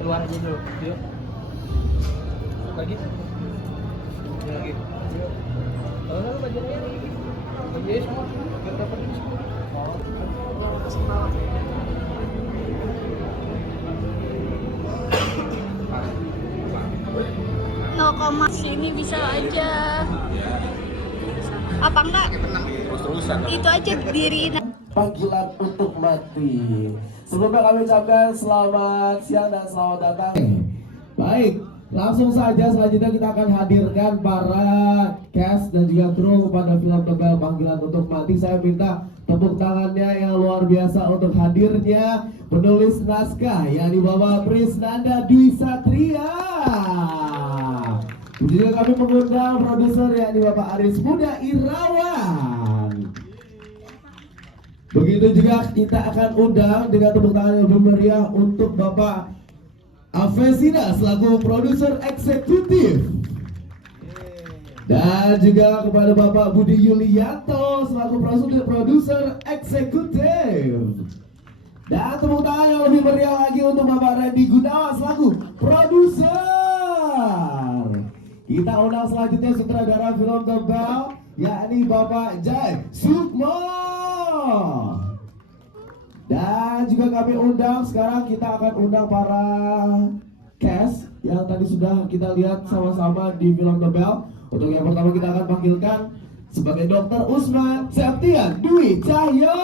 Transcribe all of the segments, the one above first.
Keluar aja dulu, yuk. Lagi. Lagi. Kalau nggak baju ini, baju semua, biar dapat ini semua. No koma sini bisa aja. Apa enggak? Itu aja diri. Panggilan untuk mati. Sebelumnya kami ucapkan selamat siang dan selamat datang. Baik, langsung saja selanjutnya kita akan hadirkan para cast dan juga kru kepada film tebal Panggilan untuk Mati. Saya minta tepuk tangannya yang luar biasa untuk hadirnya penulis naskah yakni Bapak Prisnanda Dwi Satria. Juga kami mengundang produser yakni Bapak Aris Muda Irawan. Begitu juga kita akan undang dengan tepuk tangan yang lebih meriah untuk Bapak Avesina selaku produser eksekutif. Dan juga kepada Bapak Budi Yulianto selaku produser eksekutif. Dan tepuk tangan yang lebih meriah lagi untuk Bapak Randy Gunawan selaku produser. Kita undang selanjutnya sutradara film tebal yakni Bapak Jai Sukmo. Dan juga kami undang, sekarang kita akan undang para cast yang tadi sudah kita lihat sama-sama di film tebal. Untuk yang pertama kita akan panggilkan sebagai Dr. Usman Septian Dwi Cahyo.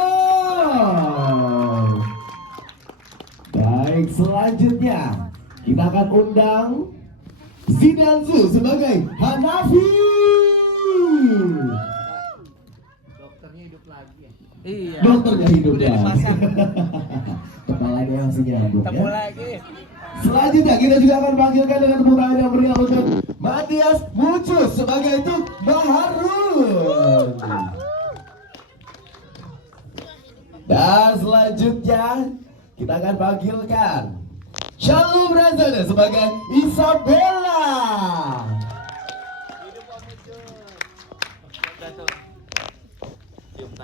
Baik, selanjutnya kita akan undang Zidanzu sebagai Hanafi. Dokternya hidup lagi ya? Iya. Dokternya hidup udah dipasang. Kepalanya masih nyambung ya. Temu lagi. Selanjutnya kita juga akan panggilkan dengan tepuk tangan yang meriah untuk Matias Mucus sebagai Tuk Baharun. Dan selanjutnya kita akan panggilkan Shalom Razana sebagai Isabella.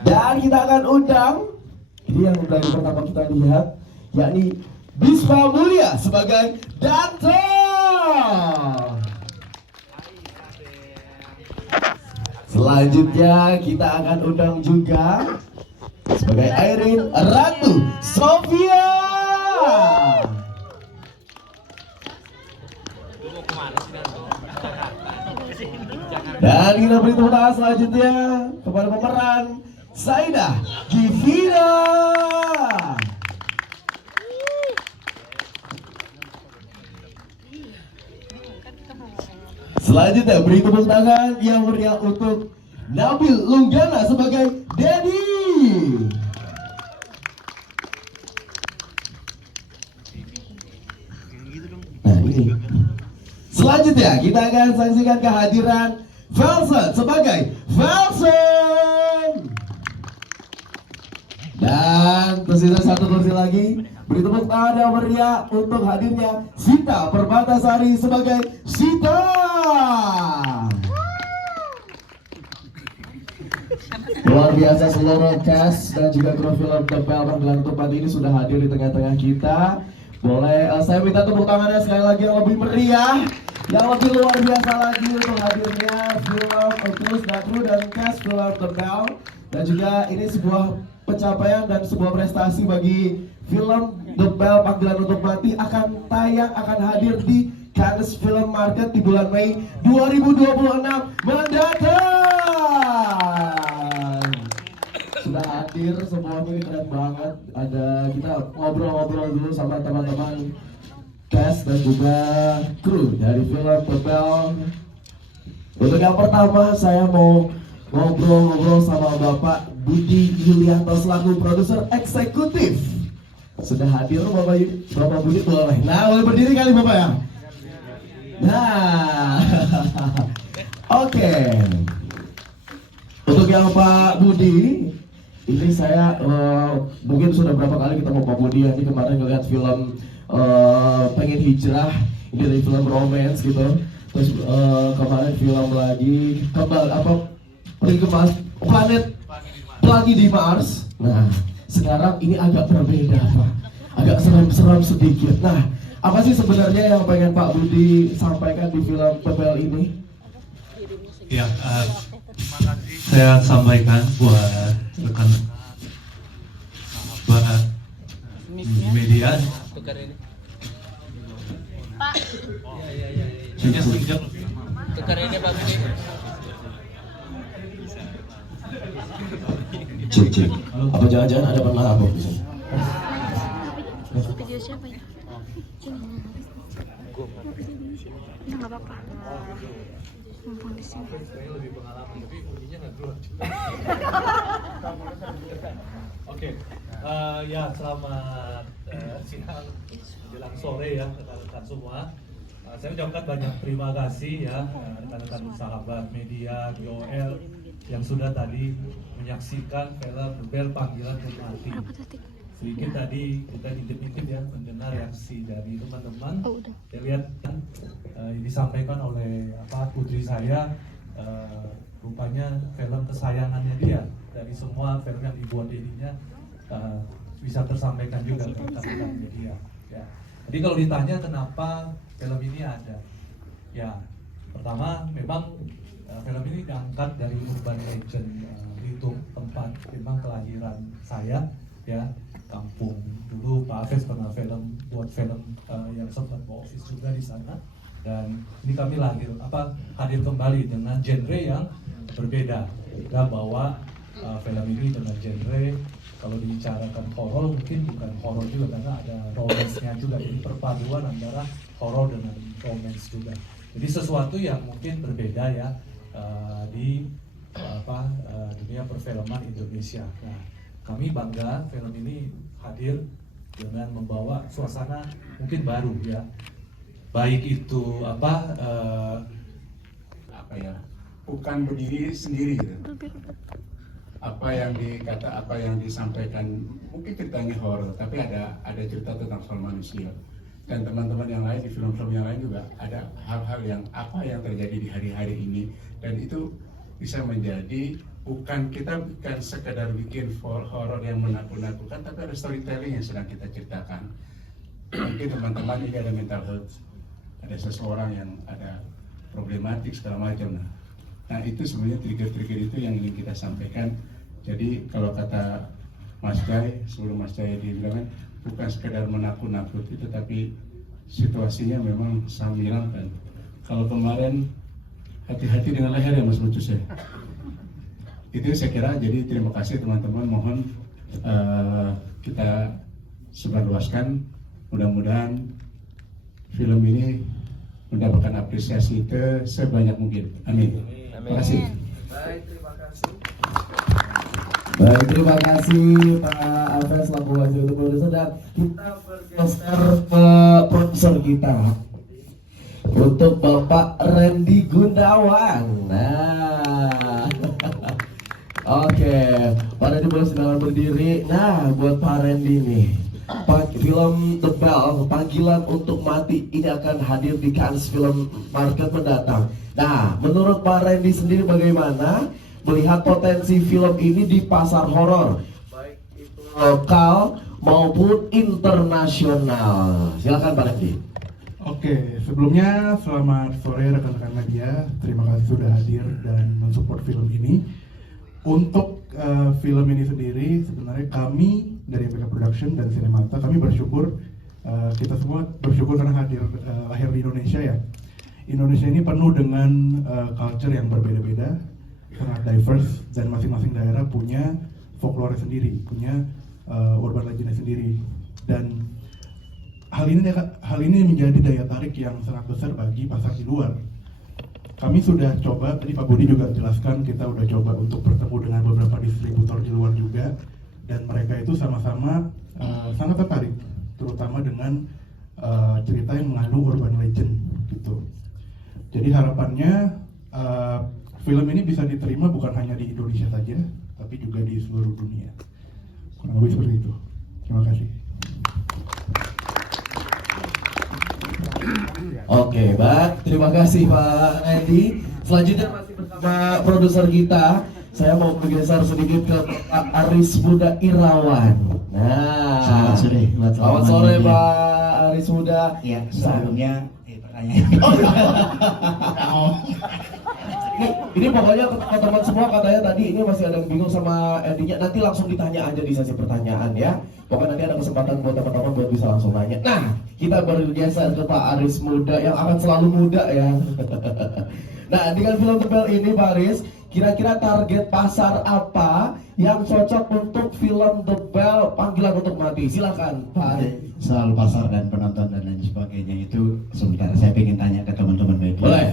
Dan kita akan undang, ini yang dari pertama kita lihat, yakni Bisma Mulia sebagai Danto. Selanjutnya kita akan undang juga sebagai Irene Ratu Sofia. Dan kita beri tepuk tangan selanjutnya kepada pemeran Saidah Givina. Selanjutnya beri tepuk tangan yang meriah untuk Nabil Lunggana sebagai Dedi. Nah ini. Selanjutnya kita akan saksikan kehadiran Velson sebagai Velson. Dan tersisa satu kursi lagi. Beri tepuk tangan yang meriah untuk hadirnya Sita Permatasari sebagai Sita. Luar biasa seluruh cast dan juga kru film tebal Panggilan untuk Mati ini sudah hadir di tengah-tengah kita. Boleh saya minta tepuk tangannya sekali lagi yang lebih meriah, yang lebih luar biasa lagi untuk hadirnya film terus dan kru dan cast film tebal. Dan juga ini sebuah pencapaian dan sebuah prestasi bagi film The Bell Panggilan untuk Mati akan tayang, akan hadir di Cannes Film Market di bulan Mei 2026 mendatang. Sudah hadir semuanya, ini keren banget. Ada kita ngobrol-ngobrol dulu sama teman-teman cast dan juga kru dari film The Bell. Untuk yang pertama saya mau ngobrol-ngobrol sama Bapak Budi Yulianto selaku produser eksekutif. Sudah hadir Bapak Budi, boleh. Nah, boleh berdiri kali Bapak ya. Nah, oke. Untuk yang Pak Budi, ini saya mungkin sudah berapa kali ketemu Pak Budi. Ini kemarin ngeliat film Pengen Hijrah, ini dari film romance gitu. Terus kemarin film lagi pergi ke planet Pelangi di Mars. Nah, sekarang ini agak berbeda Pak, agak serem seram sedikit. Nah, apa sih sebenarnya yang pengen Pak Budi sampaikan di film Bebel ini? Ya, saya sampaikan buat rekan buat media. Tukar ini. Pak, Tukar ini Pak Budi. Cek. Apa jangan-jangan ada penlarang di sini? video siapa ya? Sini. Mau video di sini? Ya nggak apa-apa. Mumpung di sini. Oke, ya selamat siang menjelang sore ya rekan-rekan semua. Saya ucapkan banyak terima kasih ya rekan-rekan sahabat media BOL yang sudah tadi menyaksikan film Bebel Panggilan Untuk Mati. Sedikit tadi kita intip-intip ya mendengar reaksi dari teman-teman. Saya lihat kan disampaikan oleh putri saya, rupanya film kesayangannya dia dari semua film yang dibuat dirinya bisa tersampaikan juga ke rekan-rekan media. Ya. Jadi kalau ditanya kenapa film ini ada, ya pertama memang film ini diangkat dari urban legend Belitung, tempat memang kelahiran saya, ya kampung dulu. Pak Afes pernah buat film yang sempat bawa office juga di sana, dan ini kami hadir kembali dengan genre yang berbeda. Kita bawa film ini dengan genre, kalau dibicarakan horor mungkin bukan horor juga karena ada romance-nya juga, jadi perpaduan antara horor dengan romance juga. Jadi sesuatu yang mungkin berbeda ya di dunia perfilman Indonesia. Nah, kami bangga film ini hadir dengan membawa suasana mungkin baru ya, baik itu bukan berdiri sendiri gitu. Apa yang disampaikan mungkin ceritanya horor, tapi ada cerita tentang soal manusia. Dan teman-teman yang lain di film-film yang lain juga ada hal-hal yang terjadi di hari-hari ini, dan itu bisa menjadi bukan sekedar bikin horor yang menakut-nakutkan, tapi ada storytelling yang sedang kita ceritakan. Mungkin teman-teman ini ada mental health, ada seseorang yang ada problematik segala macam. Nah itu sebenarnya trigger-trigger itu yang ingin kita sampaikan. Jadi kalau kata Mas Jai, sebelum Mas Jai dibilang bukan sekedar menakut-nakut itu, tapi situasinya memang sangat menyenangkan. Kalau kemarin hati-hati dengan leher ya Mas Lucus ya. Itu saya kira. Jadi terima kasih teman-teman, mohon kita sebarluaskan. Mudah-mudahan film ini mendapatkan apresiasi sebanyak mungkin. Amin. Terima kasih. Baik, terima kasih Pak Alves selaku Wakil Produser, dan kita bergeser ke produser kita untuk Bapak Randy Gunawan. Nah, oke, Pak Randy boleh silakan berdiri. Nah, buat Pak Randy nih, film The Bell, Panggilan Untuk Mati ini akan hadir di Cannes Film Market mendatang. Nah, menurut Pak Randy sendiri bagaimana melihat potensi film ini di pasar horor, baik itu lokal maupun internasional? Silakan Pak Randy. Oke, sebelumnya selamat sore rekan-rekan media. Terima kasih sudah hadir dan mensupport film ini. Untuk film ini sendiri, sebenarnya kami dari MPK Production dan Cinemata, kami bersyukur, kita semua bersyukur karena lahir di Indonesia ya. Indonesia ini penuh dengan culture yang berbeda-beda, sangat diverse, dan masing-masing daerah punya folklore sendiri, punya urban legend sendiri. Dan hal ini menjadi daya tarik yang sangat besar bagi pasar di luar. Kami sudah coba, tadi Pak Budi juga jelaskan, kita udah coba untuk bertemu dengan beberapa distributor di luar juga, dan mereka itu sama-sama sangat tertarik, terutama dengan cerita yang mengandung urban legend gitu. Jadi harapannya film ini bisa diterima bukan hanya di Indonesia saja, tapi juga di seluruh dunia. Kurang lebih seperti itu. Terima kasih. Oke, baik. Terima kasih Pak Randy. Selanjutnya masih bersama produser kita. Saya mau bergeser sedikit ke Pak Aris Budha Irawan. Nah, Selamat sore buat Selamat teman-teman sore media. Pak Aris Muda. Ya, sebelumnya pertanyaan. Ini pokoknya teman-teman semua katanya tadi ini masih ada yang bingung sama endingnya. Nanti langsung ditanya aja di sesi pertanyaan ya. Pokoknya nanti ada kesempatan buat teman-teman buat bisa langsung nanya. Nah, kita bergeser ke Pak Aris Muda yang akan selalu muda ya. Nah, dengan film The Bell ini Pak Aris, kira-kira target pasar apa yang cocok untuk film The Bell Panggilan Untuk Mati? Silakan Pak Aris. Soal pasar dan penonton dan lain sebagainya itu sebentar saya ingin tanya ke teman-teman media. Boleh.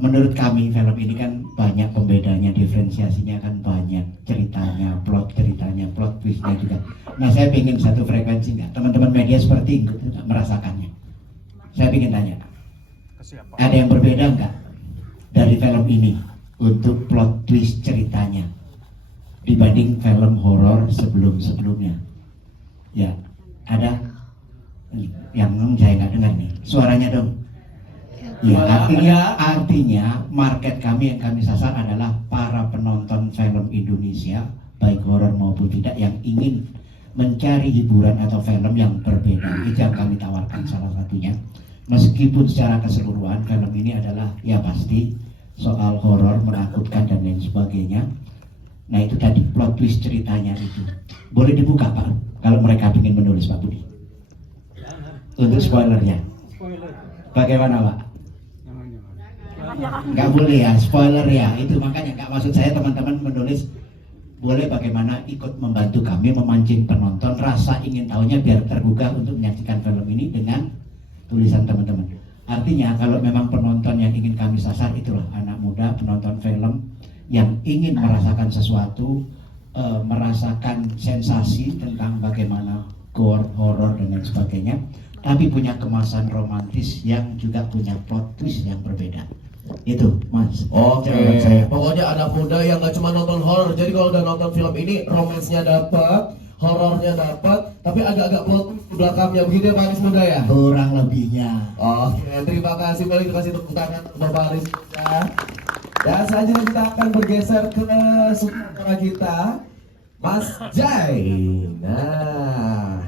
Menurut kami film ini kan banyak pembedanya, diferensiasinya kan banyak, ceritanya, plot twistnya juga. Nah saya ingin satu frekuensi nggak? Teman-teman media seperti nggak merasakannya? Saya ingin tanya, ada yang berbeda nggak dari film ini untuk plot twist ceritanya dibanding film horor sebelum-sebelumnya? Ya, ada yang saya nggak dengar nih, suaranya dong. Ya, artinya market kami yang kami sasar adalah para penonton film Indonesia, baik horor maupun tidak, yang ingin mencari hiburan atau film yang berbeda. Itu yang kami tawarkan salah satunya. Meskipun secara keseluruhan film ini adalah ya pasti soal horor, menakutkan dan lain sebagainya. Nah itu tadi plot twist ceritanya itu. Boleh dibuka Pak, kalau mereka ingin menulis Pak Budi. Untuk spoilernya. Bagaimana Pak? Nggak boleh ya, spoiler ya. Itu makanya nggak, maksud saya teman-teman menulis boleh bagaimana ikut membantu kami memancing penonton rasa ingin tahunya biar tergugah untuk menyaksikan film ini dengan tulisan teman-teman. Artinya kalau memang penonton yang ingin kami sasar itulah anak muda, penonton film yang ingin merasakan sesuatu, merasakan sensasi tentang bagaimana gore, horor dan lain sebagainya, tapi punya kemasan romantis yang juga punya plot twist yang berbeda. Itu Mas. Oke, Jawaban saya. pokoknya anak muda yang gak cuma nonton horor. Jadi kalau udah nonton film ini, romansnya dapat, horornya dapat, tapi agak-agak plot di belakangnya, begitu ya Pak Aris Muda ya? Kurang lebihnya. Oke, terima kasih. Boleh dikasih tepuk tangan untuk Bapak Aris Muda. Dan selanjutnya kita akan bergeser ke saudara kita, Mas Jai. Nah,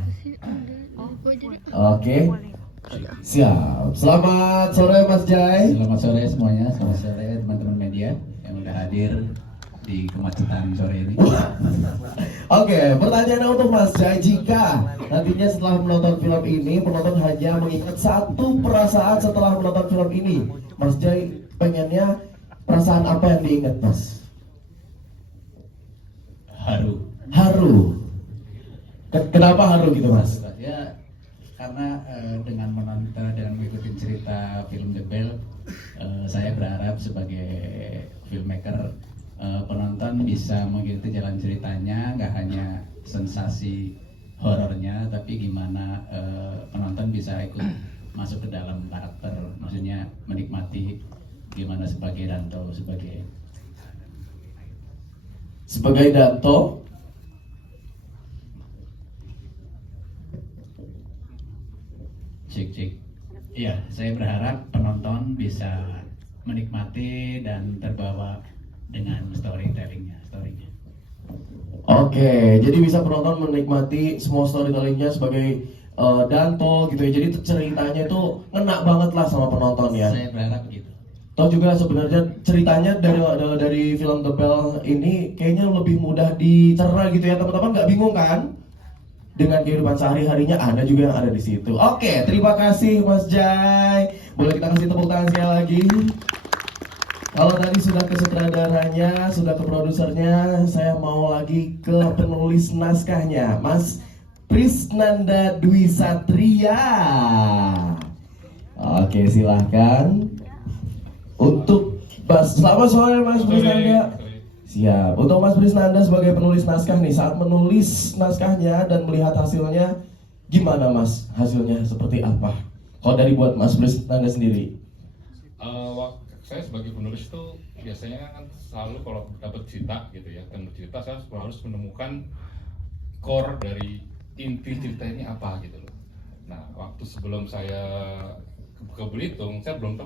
oke. Siap. Selamat sore Mas Jai. Selamat sore semuanya, selamat sore teman-teman media yang udah hadir di kemacetan sore ini. Oke, pertanyaannya untuk Mas Jai, jika nantinya setelah menonton film ini, penonton hanya mengingat satu perasaan setelah menonton film ini, Mas Jai pengennya perasaan apa yang diingat Mas? Haru. Haru. Kenapa haru gitu Mas? Ya karena dengan menonton dan mengikuti cerita film The Bell, saya berharap sebagai filmmaker penonton bisa mengikuti jalan ceritanya, nggak hanya sensasi horornya, tapi gimana penonton bisa ikut masuk ke dalam karakter, maksudnya menikmati gimana sebagai Danto, Sebagai Danto. Cek. Iya, saya berharap penonton bisa menikmati dan terbawa dengan storynya. Oke, jadi bisa penonton menikmati semua storytellingnya sebagai Danto gitu ya. Jadi ceritanya itu ngena banget lah sama penonton ya. Saya berharap begitu. Toh juga sebenarnya ceritanya dari film The Bell ini kayaknya lebih mudah dicerna gitu ya, teman-teman nggak bingung kan? Dengan kehidupan sehari-harinya ada juga yang ada di situ. Oke, terima kasih Mas Jai. Boleh kita kasih tepuk tangan sekali lagi. Kalau tadi sudah ke sutradaranya, sudah ke produsernya, saya mau lagi ke penulis naskahnya, Mas Prisnanda Dwi Satria. Oke, silahkan. Untuk selamat sore Mas Prisnanda. Siap. Untuk Mas Prisnanda sebagai penulis naskah nih, saat menulis naskahnya dan melihat hasilnya, gimana Mas? Hasilnya seperti apa? Kalau dari buat Mas Prisnanda sendiri? Saya sebagai penulis itu biasanya kan selalu kalau dapat cerita gitu ya, dan bercerita saya harus menemukan core dari inti cerita ini apa gitu loh. Nah, waktu sebelum saya ke Belitung, saya belum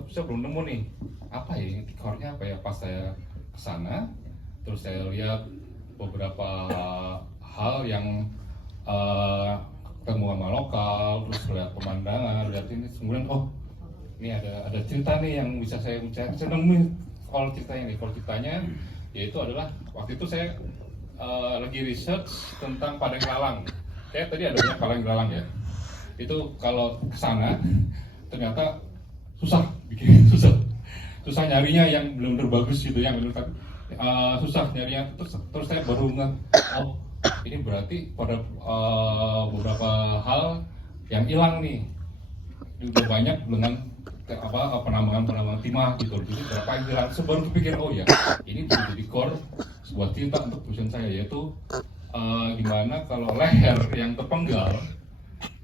nemu nih apa ya inti core-nya apa ya. Pas saya kesana, terus saya lihat beberapa hal yang ketemu sama lokal, terus lihat pemandangan, lihat ini, kemudian oh ini ada cerita nih yang bisa saya nemuin kalau ceritanya nih. Kalau ceritanya yaitu adalah waktu itu saya lagi research tentang Padang Lalang. Saya tadi ada banyak Padang Lalang ya. Itu kalau kesana ternyata susah susah nyarinya yang benar-benar bagus gitu, yang benar susah nyarinya. Terus saya baru nggak, oh ini berarti pada beberapa hal yang hilang nih, udah banyak dengan penambangan timah gitu. Jadi berapa yang hilang, baru kepikir oh ya ini bisa jadi core sebuah cerita untuk tulisan saya, yaitu gimana kalau leher yang terpenggal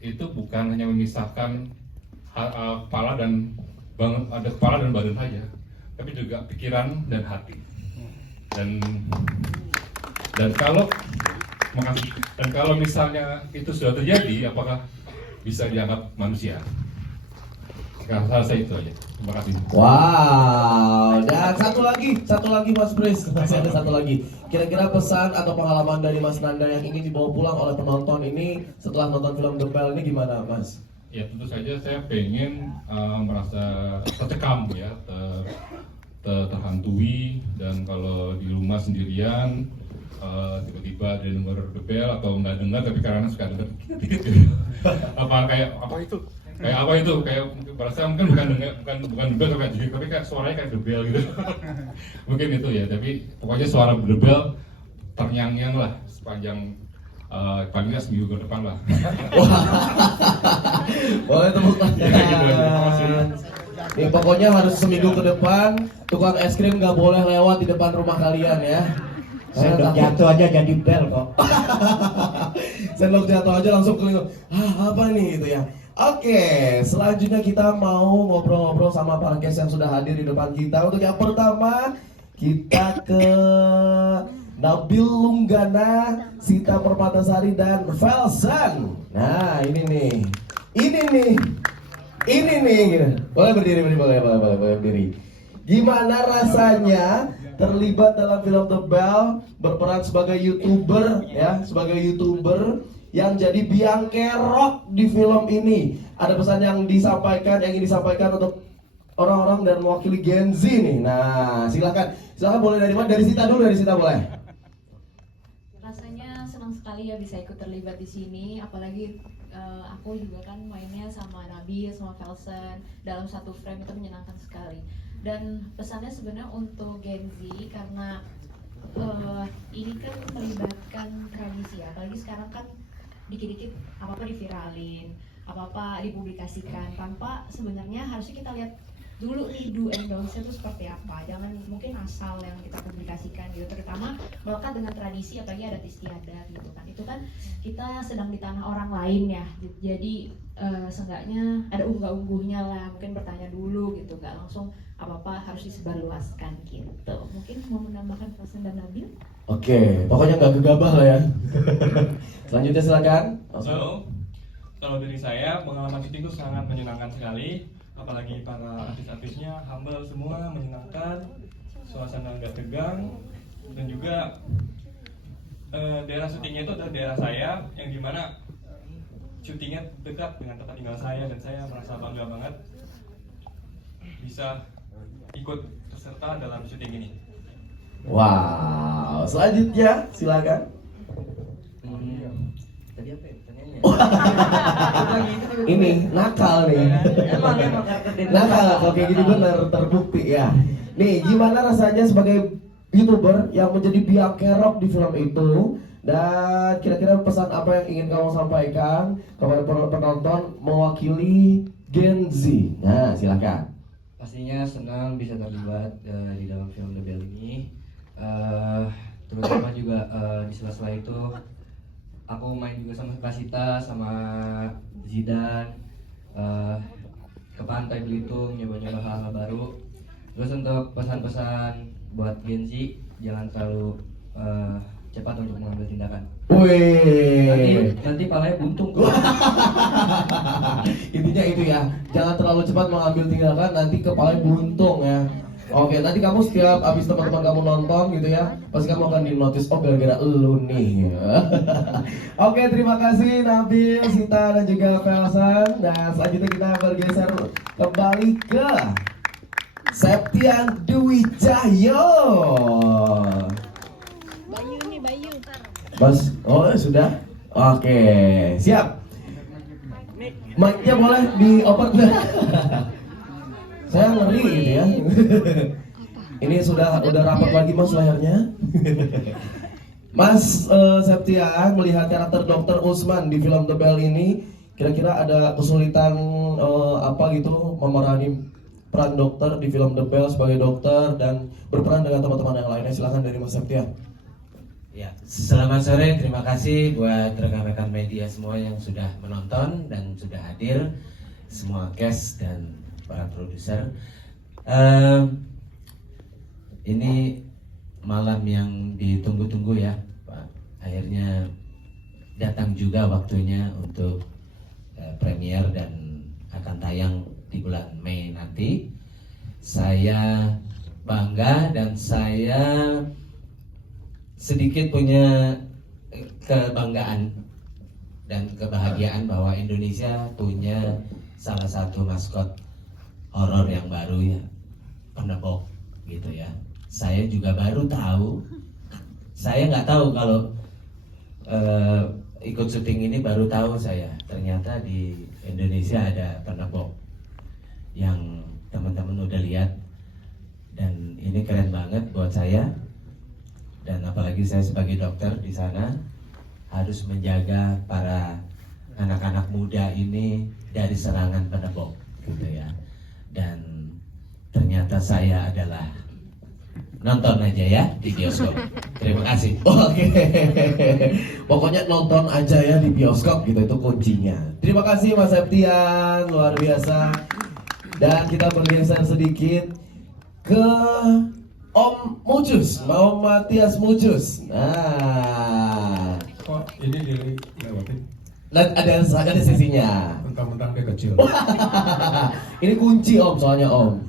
itu bukan hanya memisahkan kepala dan ada kepala dan badan saja, tapi juga pikiran dan hati. Dan kalau misalnya itu sudah terjadi, apakah bisa dianggap manusia? Sekarang saya itu aja. Terima kasih. Wow, dan satu lagi Mas Pris, masih ada satu lagi. Kira-kira pesan atau pengalaman dari Mas Nanda yang ingin dibawa pulang oleh penonton ini setelah nonton film The Bell ini gimana, Mas? Ya tentu saja saya pengen merasa tercekam ya, terhantui, dan kalau di rumah sendirian tiba-tiba ada denger The Bell atau nggak dengar tapi karena suka dengar dikit gitu. Kayak apa itu kayak merasa mungkin bukan The Bell tapi kayak suaranya kayak The Bell gitu. Mungkin itu ya, tapi pokoknya suara The Bell terngiang-ngiang lah sepanjang paling nggak seminggu ke depan lah. Boleh tepuk tangan. Nih pokoknya harus seminggu ke depan tukang es krim nggak boleh lewat di depan rumah kalian ya. Sendok jatuh aja jadi bel kok. Sendok jatuh aja langsung keliling. Apa nih gitu ya. Oke, selanjutnya kita mau ngobrol-ngobrol sama para guest yang sudah hadir di depan kita. Untuk yang pertama kita ke Nabil Lunggana, Sita Permatasari dan Felsen. Nah ini nih. Boleh berdiri, boleh berdiri. Gimana rasanya terlibat dalam film The Bell, berperan sebagai YouTuber yang jadi biang kerok di film ini? Ada pesan yang ingin disampaikan untuk orang-orang dan mewakili Gen Z nih. Nah, silakan boleh dari mana? Dari Sita dulu, boleh. Rasanya senang sekali ya bisa ikut terlibat di sini, apalagi aku juga kan mainnya sama Nabil sama Felsen dalam satu frame, itu menyenangkan sekali. Dan pesannya sebenarnya untuk Gen Z karena ini kan melibatkan tradisi ya, apalagi sekarang kan dikit-dikit apa-apa diviralin, apa-apa dipublikasikan tanpa sebenarnya harusnya kita lihat dulu nih do and don'ts-nya itu seperti apa. Jangan mungkin asal yang kita publikasikan gitu, terutama melekat dengan tradisi apalagi adat istiadat gitu kan. Itu kan kita sedang di tanah orang lain ya, jadi seenggaknya ada unggah-ungguhnya lah, mungkin bertanya dulu gitu, nggak langsung apa-apa harus disebarluaskan gitu. Mungkin mau menambahkan Felsen dan Nabil? Oke, pokoknya nggak gegabah lah ya. Selanjutnya silakan. Halo, kalau dari saya pengalaman syuting itu sangat menyenangkan sekali. Apalagi para artis-artisnya humble semua, menyenangkan, suasana nggak tegang, dan juga daerah syutingnya itu adalah daerah saya yang dimana syutingnya dekat dengan tempat tinggal saya, dan saya merasa bangga banget bisa ikut serta dalam syuting ini. Wow, selanjutnya silakan. Tadi apa ya pertanyaannya? Ini nakal nih. Nakal kalau kayak gini bener terbukti ya. Nih gimana rasanya sebagai YouTuber yang menjadi biang kerok di film itu, dan kira-kira pesan apa yang ingin kamu sampaikan kepada penonton mewakili Gen Z? Nah silakan. Pastinya senang bisa terlibat di dalam film The Bell ini, terutama juga di sela-sela itu aku main juga sama Kasita, sama Zidan, ke Pantai Belitung, nyoba-nyoba hal-hal baru. Terus untuk pesan-pesan buat Gen Z, jangan terlalu cepat untuk mengambil tindakan. Wih, nanti palanya buntung. Intinya itu ya, jangan terlalu cepat mengambil tindakan, nanti kepalanya buntung ya. Oke, tadi kamu setiap abis teman-teman kamu nonton gitu ya, pasti kamu akan di-notice, oh gara-gara elu nih. Oke, terima kasih Nabil, Sita, dan juga Felsan. Nah, selanjutnya kita bergeser kembali ke Septian Dwi Cahyo. Bayu nih, Bayu. Mas, oh sudah? Oke, siap. Mic-nya boleh dioper. Saya ngeri gitu ya. Ini sudah rapat lagi Mas layarnya. Mas Septian melihat karakter Dr. Usman di film The Bell ini, kira-kira ada kesulitan apa gitu memerani peran dokter di film The Bell sebagai dokter dan berperan dengan teman-teman yang lainnya? Silahkan dari Mas Septian. Ya, selamat sore. Terima kasih buat rekan-rekan media semua yang sudah menonton dan sudah hadir, semua cast dan para produser. Ini malam yang ditunggu-tunggu ya, Pak. Akhirnya datang juga waktunya untuk premier dan akan tayang di bulan Mei nanti. Saya bangga dan saya sedikit punya kebanggaan dan kebahagiaan bahwa Indonesia punya salah satu maskot horor yang baru ya, Penebok gitu ya. Saya juga baru tahu, saya nggak tahu kalau ikut syuting ini baru tahu saya ternyata di Indonesia ada Penebok yang teman-teman udah lihat dan ini keren banget buat saya. Dan apalagi saya sebagai dokter di sana harus menjaga para anak-anak muda ini dari serangan penebok gitu ya. Dan ternyata saya adalah nonton aja ya di bioskop. Terima kasih. Oke. Pokoknya nonton aja ya di bioskop gitu, itu kuncinya. Terima kasih Mas Septian, luar biasa. Dan kita bergeser sedikit ke Om Mucus, Om Matias Mucus. Nah, Kok ini dilewatin? Ada sisinya. Mentang-mentang dia kecil. Ini kunci Om, soalnya Om.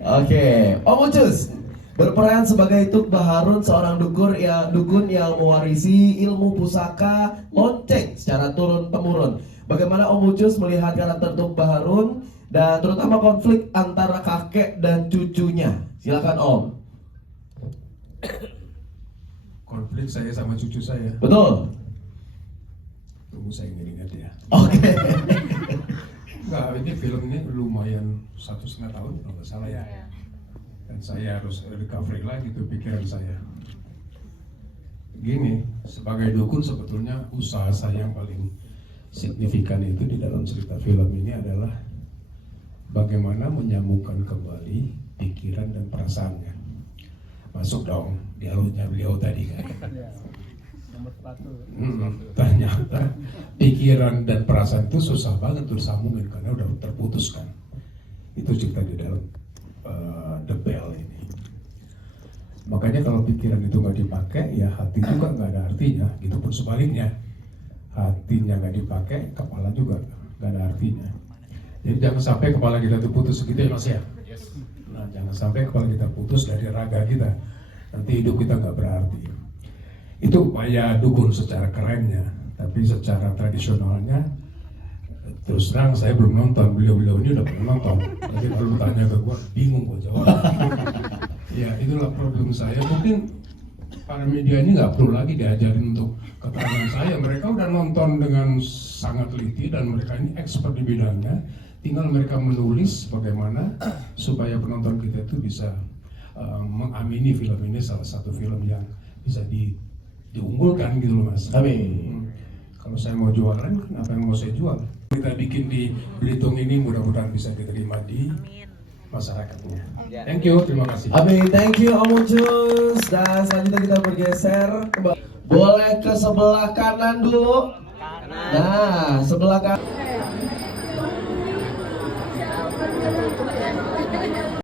Oke, Om Mucus berperan sebagai Tuk Baharun, seorang dukun yang mewarisi ilmu pusaka lonceng secara turun temurun. Bagaimana Om Mucus melihat karakter Tuk Baharun dan terutama konflik antara kakek dan cucunya? Silakan Om. Konflik saya sama cucu saya. Betul. Tunggu saya ingat ya. Oke. Enggak, ini film ini lumayan 1,5 tahun kalau nggak salah ya. Dan saya harus recovery lagi tuh pikiran saya. Gini, sebagai dukun sebetulnya usaha saya yang paling signifikan itu di dalam cerita film ini adalah bagaimana menyambungkan kembali pikiran dan perasaannya. Masuk dong dialognya beliau tadi kan. Nomor 1. Ternyata pikiran dan perasaan itu susah banget tersambungin karena udah terputuskan. Itu cerita di dalam The Bell ini. Makanya kalau pikiran itu nggak dipakai, ya hati juga nggak ada artinya. Gitu pun sebaliknya, hatinya nggak dipakai, kepala juga nggak ada artinya. Jadi jangan sampai kepala kita itu putus gitu ya Mas ya. Nah, jangan sampai kepala kita putus dari raga kita, nanti hidup kita nggak berarti. Itu upaya dukun secara kerennya, tapi secara tradisionalnya terus terang saya belum nonton, beliau-beliau ini udah pernah nonton. Tapi kalau tanya ke gua, bingung gua jawab. Ya itulah problem saya. Mungkin para media ini nggak perlu lagi diajarin untuk keterangan saya. Mereka udah nonton dengan sangat teliti dan mereka ini expert di bidangnya. Tinggal mereka menulis bagaimana supaya penonton kita itu bisa mengamini film ini salah satu film yang bisa diunggulkan gitu loh Mas. Amin. Kalau saya mau jualan, apa yang mau saya jual? Kita bikin di Belitung ini mudah-mudahan bisa diterima di masyarakatnya. Thank you, terima kasih. Amin, thank you Om Mucus. Dan selanjutnya kita bergeser. Boleh ke sebelah kanan dulu. Nah, sebelah kanan.